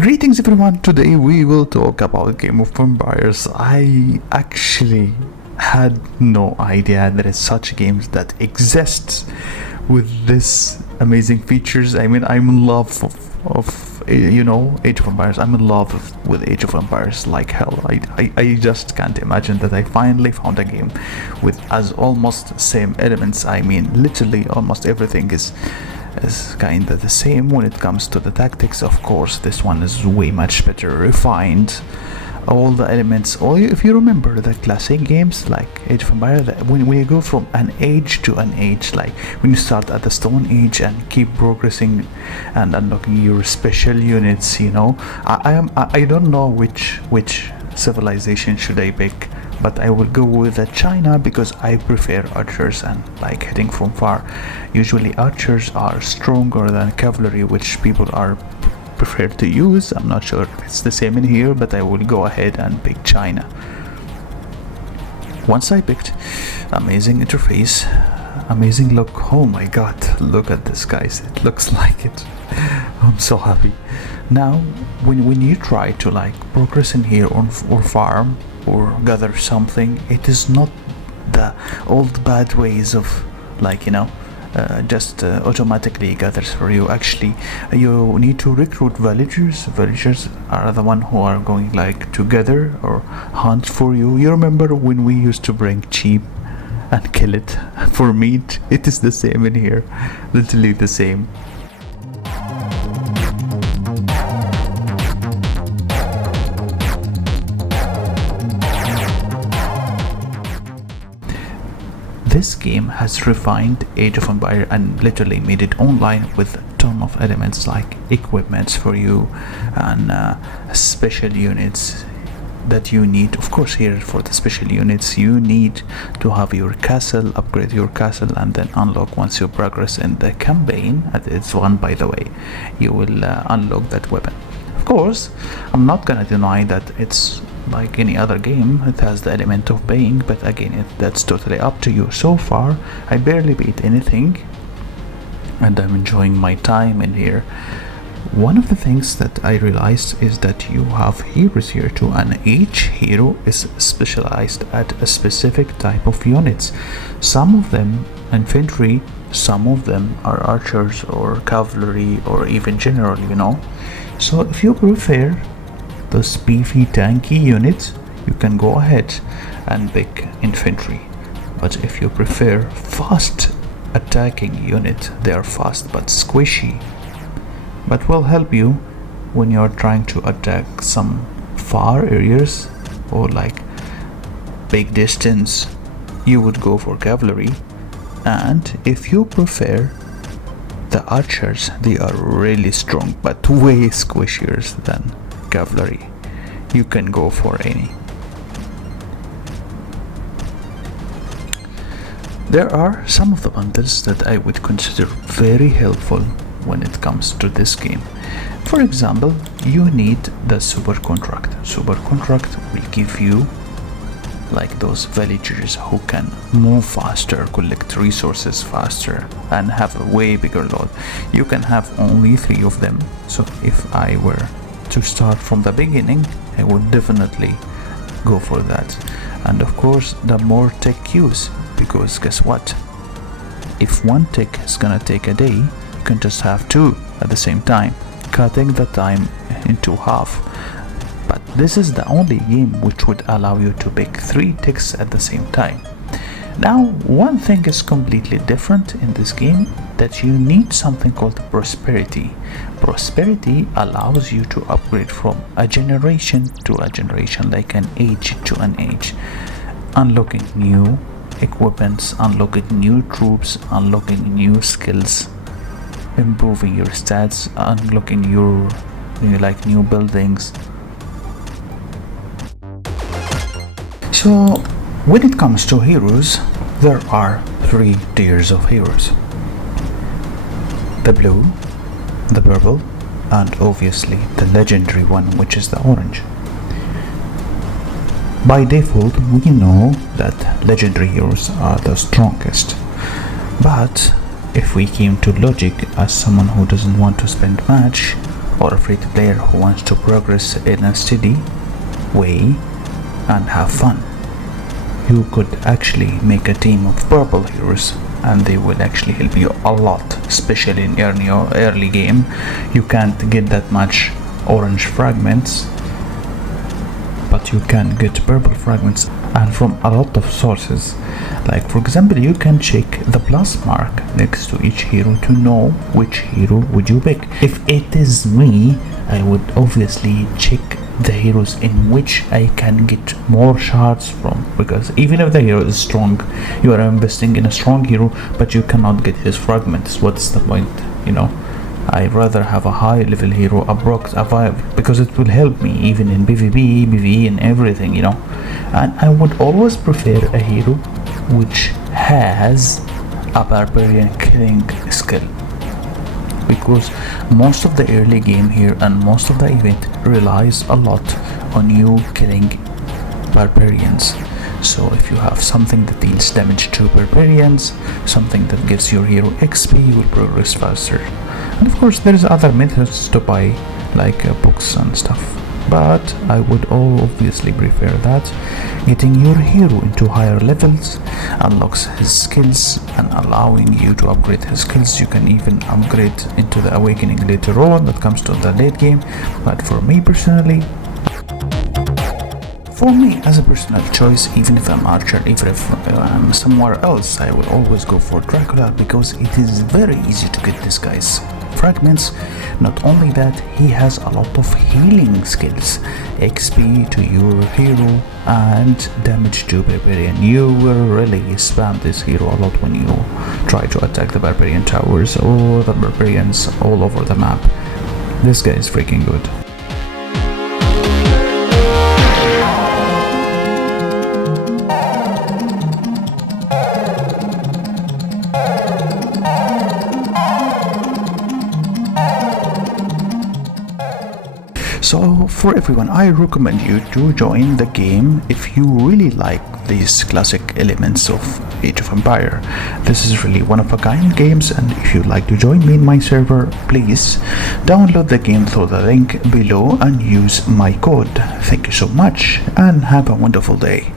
Greetings everyone, today we will talk about Game of Empires. I actually had no idea there is such games that exist with this amazing features. I'm in love of Age of Empires. I'm in love with Age of Empires like hell. I just can't imagine that I finally found a game with as almost same elements. Literally almost everything is kinda the same when it comes to the tactics. Of course, this one is way much better refined. All the elements, if you remember the classic games like Age of Empires, when you go from an age to an age, like when you start at the Stone Age and keep progressing and unlocking your special units, I don't know which civilization should I pick, but I will go with China because I prefer archers and like hitting from far. Usually archers are stronger than cavalry, which people are preferred to use. I'm not sure if it's the same in here, but I will go ahead and pick China. Once I picked, amazing interface, amazing look. Oh my god, look at this, guys, it looks like it. I'm so happy. Now when you try to like progress in here or farm or gather something, it is not the old bad ways of like just automatically gathers for you. Actually, you need to recruit villagers. Villagers are the one who are going like to gather or hunt for you. You remember when we used to bring sheep and kill it for meat? It is the same in here, literally the same. This game has refined Age of Empires and literally made it online with a ton of elements like equipments for you and special units that you need. Of course, here for the special units you need to have your castle, upgrade your castle, and then unlock once you progress in the campaign. It's one, by the way, you will unlock that weapon. Of course, I'm not gonna deny that it's like any other game, it has the element of paying, but again, that's totally up to you. So far I barely beat anything and I'm enjoying my time in here. One of the things that I realized is that you have heroes here too, and each hero is specialized at a specific type of units. Some of them infantry, some of them are archers or cavalry or even general, so if you prefer those beefy tanky units, you can go ahead and pick infantry. But if you prefer fast attacking unit, they are fast but squishy, but will help you when you're trying to attack some far areas or like big distance, you would go for cavalry. And if you prefer the archers, they are really strong but way squishier than cavalry, you can go for any. There are some of the bundles that I would consider very helpful when it comes to this game. For example, you need the super contract. Super contract will give you like those villagers who can move faster, collect resources faster, and have a way bigger load. You can have only 3 of them, so if I were to start from the beginning, I would definitely go for that. And of course, the more tech use, because guess what, if one tick is gonna take a day, you can just have 2 at the same time, cutting the time into half. But this is the only game which would allow you to pick 3 ticks at the same time. Now, one thing is completely different in this game, that you need something called prosperity. Prosperity allows you to upgrade from a generation to a generation, like an age to an age, unlocking new equipments, unlocking new troops, unlocking new skills, improving your stats, unlocking your new buildings. So when it comes to heroes, there are 3 tiers of heroes: the blue, the purple, and obviously the legendary one, which is the orange. By default, we know that legendary heroes are the strongest, but if we came to logic as someone who doesn't want to spend much, or a free-to player who wants to progress in a steady way and have fun, you could actually make a team of purple heroes, and they will actually help you a lot, especially in early game. You can't get that much orange fragments, but you can get purple fragments, and from a lot of sources. Like for example, you can check the plus mark next to each hero to know which hero would you pick. If it is me, I would obviously check the heroes in which I can get more shards from, because even if the hero is strong, you are investing in a strong hero but you cannot get his fragments. What's the point, you know? I'd rather have a high level hero, because it will help me even in PvP, PvE and everything, you know. And I would always prefer a hero which has a barbarian killing skill, because most of the early game here and most of the event relies a lot on you killing barbarians. So if you have something that deals damage to barbarians, something that gives your hero XP, you will progress faster. And of course there's other methods to buy, like books and stuff, but I would obviously prefer that. Getting your hero into higher levels unlocks his skills and allowing you to upgrade his skills. You can even upgrade into the awakening later on, that comes to the late game. But for me personally, as a personal choice, even if I'm archer, even if I'm somewhere else, I will always go for Dracula, because it is very easy to get this guy's fragments. Not only that, he has a lot of healing skills, XP to your hero and damage to barbarian. You will really spam this hero a lot when you try to attack the barbarian towers or the barbarians all over the map. This guy is freaking good. So for everyone, I recommend you to join the game if you really like these classic elements of Age of Empire. This is really one of a kind games, and if you'd like to join me in my server, please download the game through the link below and use my code. Thank you so much and have a wonderful day.